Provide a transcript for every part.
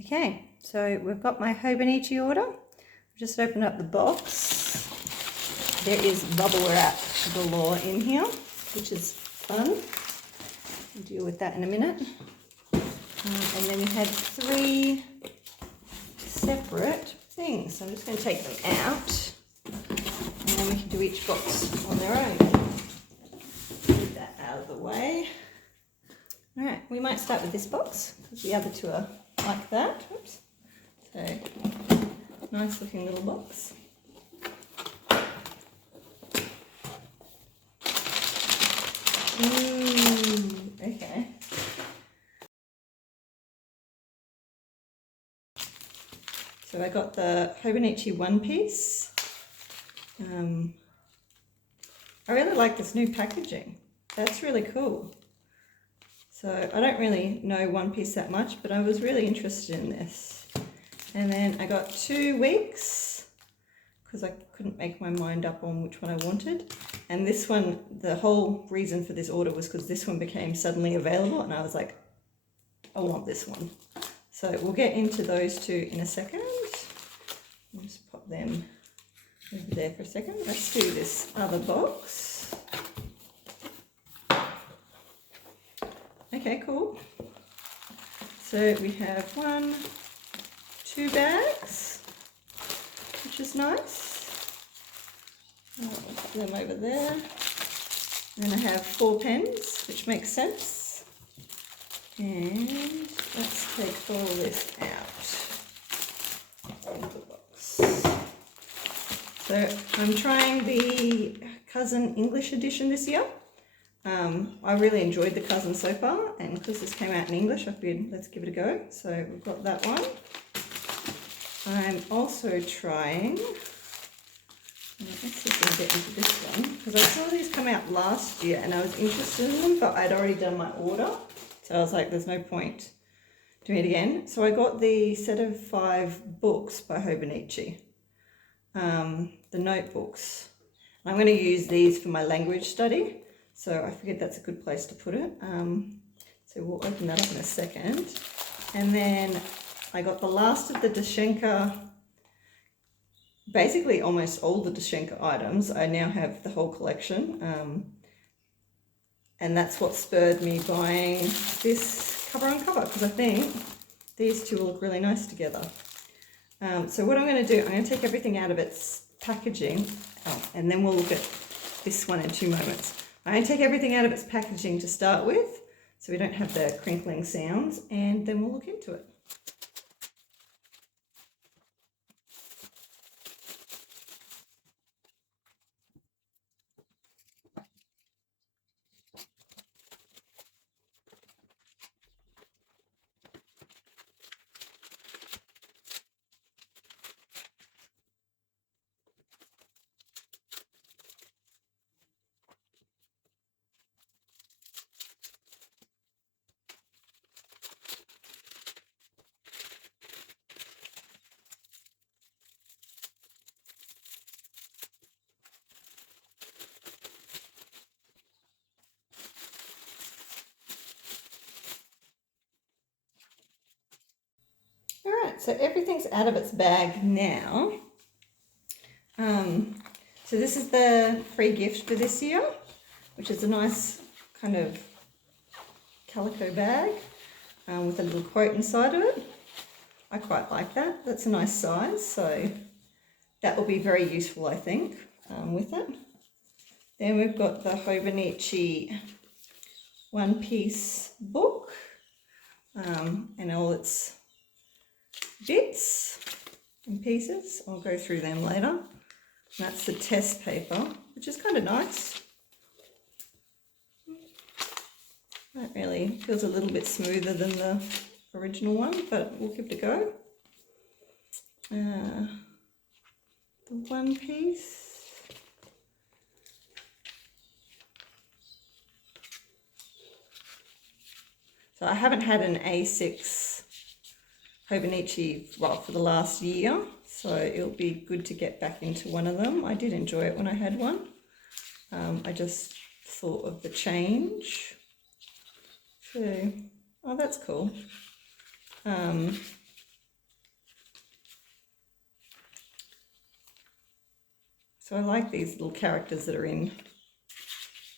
Okay, so we've got my Hobonichi order. Just open up the box. There is bubble wrap galore in here, which is fun. We'll deal with that in a minute. And then we had 3 separate things. So I'm just going to take them out, and then we can do each box on their own. Get that out of the way. All right, we might start with this box because the other 2 are like that. Oops. So nice looking little box. Okay. So I got the Hobonichi one piece. I really like this new packaging. That's really cool. So I don't really know one piece that much, but I was really interested in this. And then I got 2 wigs because I couldn't make my mind up on which one I wanted. And this one, the whole reason for this order was because this one became suddenly available and I was like, I want this one. So we'll get into those 2 in a second. I'll just pop them over there for a second. Let's do this other box. Okay, cool. So we have 1, 2 bags, which is nice. I'll put them over there. Then I have 4 pens, which makes sense. And let's take all this out of the box. So I'm trying the Cousin English edition this year. I really enjoyed the Cousin so far, and because this came out in English, I figured let's give it a go. So we've got that one. I'm also trying, let's see if we can get into this one, because I saw these come out last year and I was interested in them, but I'd already done my order. So I was like, there's no point doing it again. So I got the set of 5 books by Hobonichi, the notebooks. I'm going to use these for my language study. So I figured that's a good place to put it. So we'll open that up in a second. And then I got the last of the Dashenka, basically almost all the Dashenka items. I now have the whole collection. And that's what spurred me buying this cover on cover, because I think these 2 will look really nice together. So what I'm going to do, I'm going to take everything out of its packaging, and then we'll look at this one in 2 moments. I'm going to take everything out of its packaging to start with, so we don't have the crinkling sounds, and then we'll look into it. So everything's out of its bag now. So this is the free gift for this year, which is a nice kind of calico bag with a little quote inside of it. I quite like that. That's a nice size, so that will be very useful, I think, with it. Then we've got the Hobonichi one-piece book and all its bits and pieces. I'll go through them later. That's the test paper, which is kind of nice. That really feels a little bit smoother than the original one, but we'll give it a go. The one piece. So I haven't had an A6 Hobonichi, well, for the last year, so it'll be good to get back into one of them. I did enjoy it when I had one. I just thought of the change. So, oh, that's cool. So I like these little characters that are in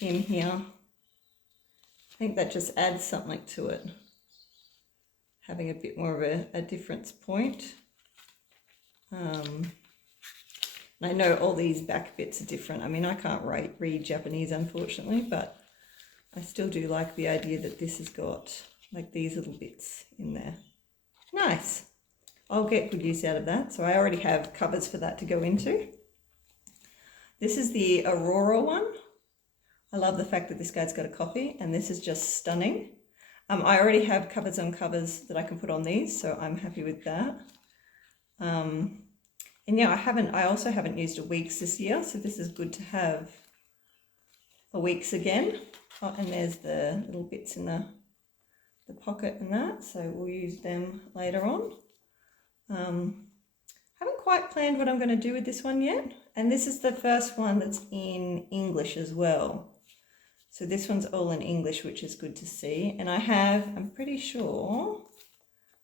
here. I think that just adds something to it, having a bit more of a difference point. And I know all these back bits are different. I mean, I can't read Japanese, unfortunately, but I still do like the idea that this has got like these little bits in there. Nice. I'll get good use out of that. So I already have covers for that to go into. This is the Aurora one. I love the fact that this guy's got a copy, and this is just stunning. I already have covers on covers that I can put on these, so I'm happy with that. And yeah, I also haven't used a Weeks this year, so this is good to have a Weeks again. Oh, and there's the little bits in the pocket and that, so we'll use them later on. Haven't quite planned what I'm going to do with this one yet, and this is the first one that's in English as well. So this one's all in English, which is good to see. And I'm pretty sure,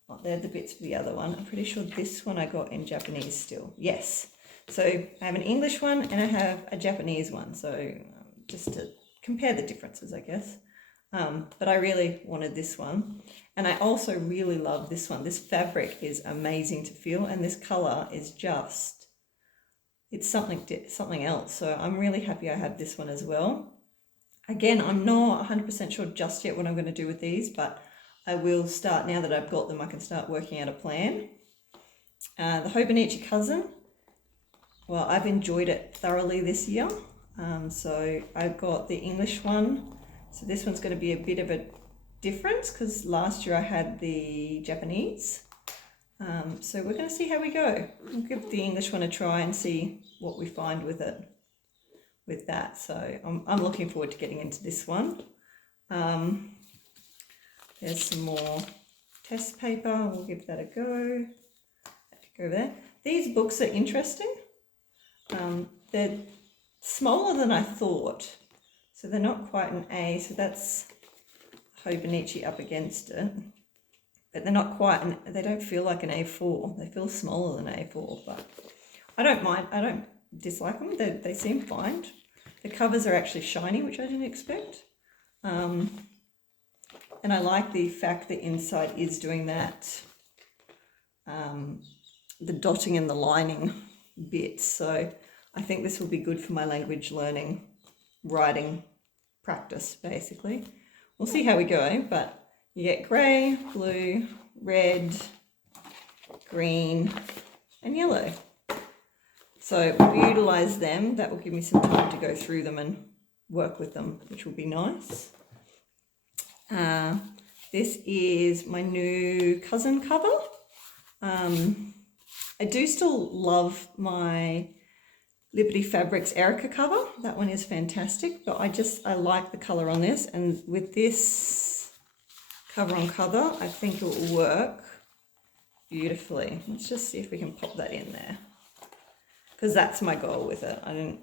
oh, they're the bits for the other one. I'm pretty sure this one I got in Japanese still. Yes. So I have an English one and I have a Japanese one. So just to compare the differences, I guess. But I really wanted this one. And I also really love this one. This fabric is amazing to feel, and this color is just, it's something else. So I'm really happy I have this one as well. Again, I'm not 100% sure just yet what I'm going to do with these, but I will start, now that I've got them, I can start working out a plan. The Hobonichi Cousin, well, I've enjoyed it thoroughly this year. So I've got the English one. So this one's going to be a bit of a difference because last year I had the Japanese. So we're going to see how we go. We'll give the English one a try and see what we find with it. With that, so I'm looking forward to getting into this one. There's some more test paper. We'll give that a go. Go over there. These books are interesting. They're smaller than I thought, so they're not quite an A. So that's Hobonichi up against it, but they're not quite they don't feel like an A4. They feel smaller than A4, but I don't mind. I don't dislike them. They seem fine. The covers are actually shiny, which I didn't expect. And I like the fact that inside is doing that, the dotting and the lining bits. So I think this will be good for my language learning, writing practice, basically. We'll see how we go, but you get grey, blue, red, green, and yellow. So we'll utilise them. That will give me some time to go through them and work with them, which will be nice. This is my new cousin cover. I do still love my Liberty Fabrics Erica cover. That one is fantastic, but I like the colour on this, and with this cover on cover, I think it will work beautifully. Let's just see if we can pop that in there, because that's my goal with it. I didn't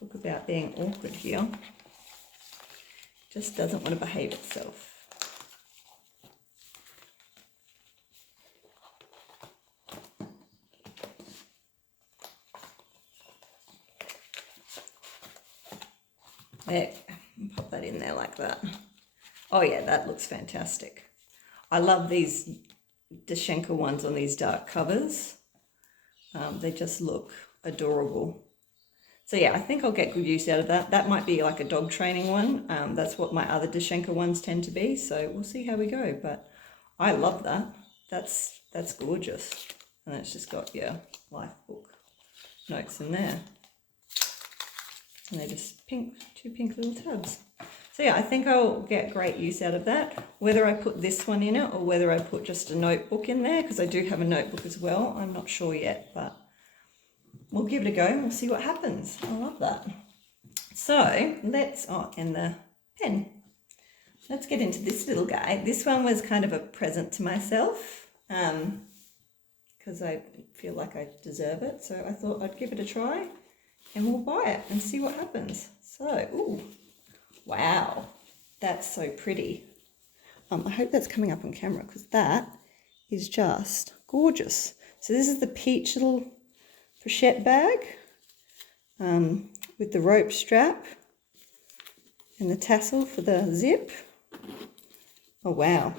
talk about being awkward here. It just doesn't want to behave itself. There, pop that in there like that. Oh yeah, that looks fantastic. I love these Dashenka ones on these dark covers. They just look adorable. So yeah, I think I'll get good use out of that. That might be like a dog training one. That's what my other Dashenka ones tend to be. So we'll see how we go. But I love that. That's gorgeous. And it's just got, yeah, life book notes in there. And they're just pink, two pink little tabs. So yeah, I think I'll get great use out of that. Whether I put this one in it or whether I put just a notebook in there, because I do have a notebook as well. I'm not sure yet, but we'll give it a go and we'll see what happens. I love that. So let's, and the pen. Let's get into this little guy. This one was kind of a present to myself because I feel like I deserve it. So I thought I'd give it a try. and we'll buy it and see what happens. So, ooh, wow, that's so pretty. I hope that's coming up on camera because that is just gorgeous. So this is the peach little pochette bag with the rope strap and the tassel for the zip. Oh wow.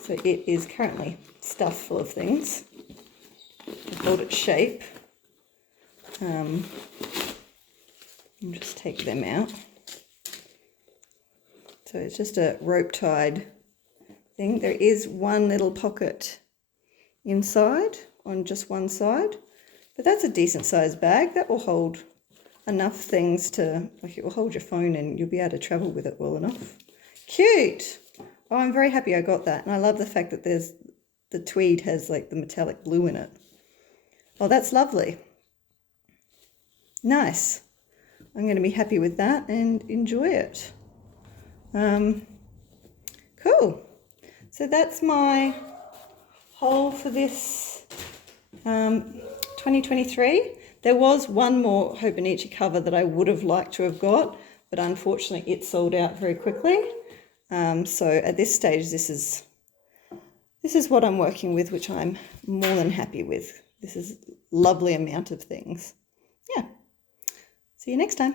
So it is currently stuffed full of things. I've got its shape. I'll just take them out. So it's just a rope tied thing. There is one little pocket inside on just one side, but that's a decent sized bag. That will hold enough things to, like, it will hold your phone and you'll be able to travel with it well enough. Cute. Oh, I'm very happy I got that. And I love the fact that there's the tweed has like the metallic blue in it. Oh, that's lovely. Nice. I'm going to be happy with that and enjoy it. Cool. So that's my haul for this 2023. There was one more Hobonichi cover that I would have liked to have got, but unfortunately it sold out very quickly. So at this stage, this is what I'm working with, which I'm more than happy with. This is a lovely amount of things. Yeah. See you next time.